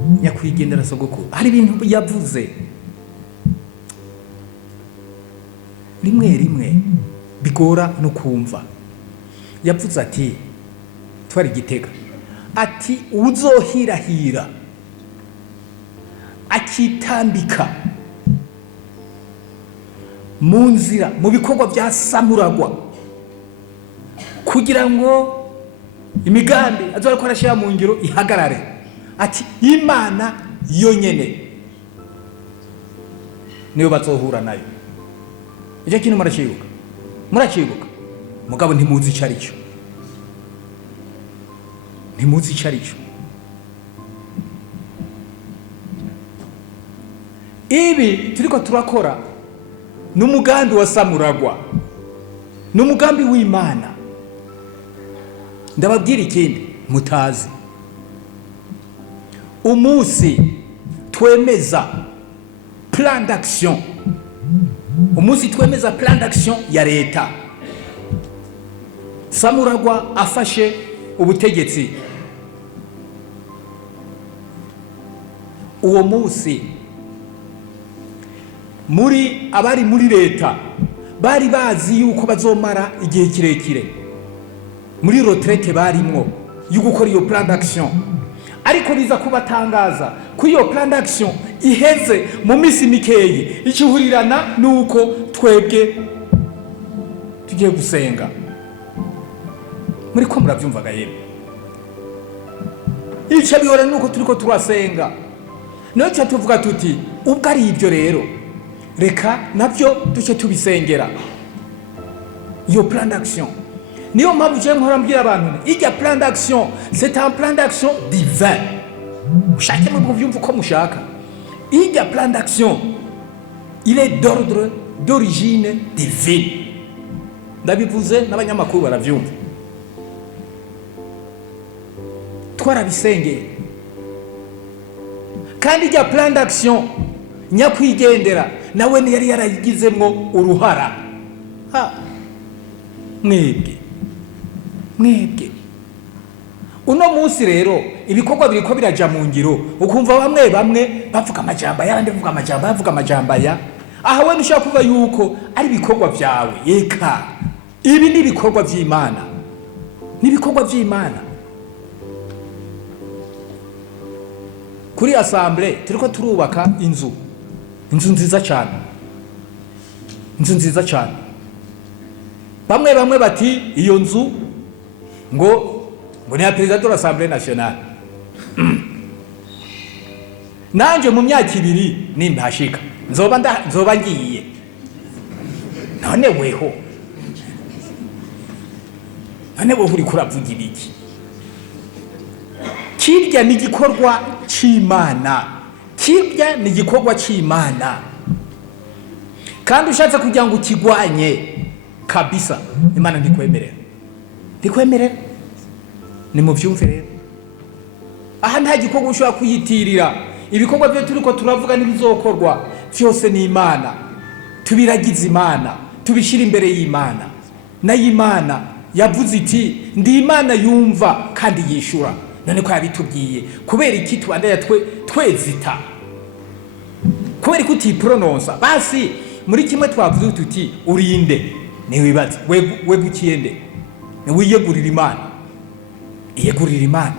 nyakwigendera sogokuru hari ibintu yavuze rimwe rimwe bigora no kumva. Yavuze ati twari Gitega, ati uzohirahira akitambika mu nzira mu bikorwa bya samuragwa kugira ngo imigambi azora ko arashira mu ngiro ihagarare, ati Imana yonyene niyo bazohura nayo. Icyo kintu muracibuka mugabo ntimuzi icyo ari cyo, ntimuzi icyo ari cyo. Ibi turiko turakora n'umugambi wa samuragwa, n'umugambi w'Imana. Ndababwira ikindi mutazi, umunsi twemeza plan d'action, umunsi twemeza plan d'action ya leta, samuragwa afashe ubutegetsi, uwo munsi muri abari muri leta bari bazi yuko bazomara igihe kirekire muri retraite barimwo yo gukora iyo plan d'action, ariko biza kubatangaza ko iyo plan d'action iheze mu misi mikeye ikihurirana nuko twebwe tugiye gusenga. Muri ko muravyumvaga yemwe, icyo bihora nuko turiko turasenga, no cyo tuvuga tuti ubwo ari ibyo rero reka nabyo duce tubisengera iyo plan d'action. Niyo mpamvu je nkora mbwira abantu ijya plan d'action, c'est un plan d'action divin. Ushake mu byumva uko mushaka, ijya plan d'action il est d'ordre d'origine divine. Ndabivuze n'abanyamakuru baravyumva, twarabisengeye. Kandi ijya plan d'action nyakwigendera nawe yari yarayigizemwo uruhara. Mwebwe uno munsi rero ibikorwa biriko biraja mu ngiro, ukumva bamwe bavuga amajambo yandi bavuga amajambo bavuga amajambo ya aha, we nushaka kuva yuko ari ibikorwa vyawe. Eka ibi ni ibikorwa vy'Imana, ni ibikorwa vy'Imana. Kuri assemblée turiko turubaka inzu nziza cyane, inzu nziza cyane. Bamwe bati iyo nzu ngo ni ya President de l'Assemblée nationale. Nanje mu myaka 2 nimbashika nzoba ngiye. None weho uri kuravugira iki? Kirya ni igikorwa c'Imana, kirya ni igikorwa c'Imana. Kandi ushatse kugira ngo ukigwanye kabisa, Imana ndikwemerera ni mu byumve rero. Aha nta gikorwa ushobora kuyitirira. Ibikorwa byo turiko turavuga n'ibizokorwa byose ni Imana, tubiragize Imana, tubishira imbere y'Imana. Na y'Imana yavuze iti ndi Imana yumva kandi yishura. None ko yabitubwiye, kubera iki tubandaya twezita, kubera ko utiprononsa? Basi muri kimwe twavuze tuti urinde, ni wibaza we gukiyende, ni wiyegurira Imana, iyegurira Imana.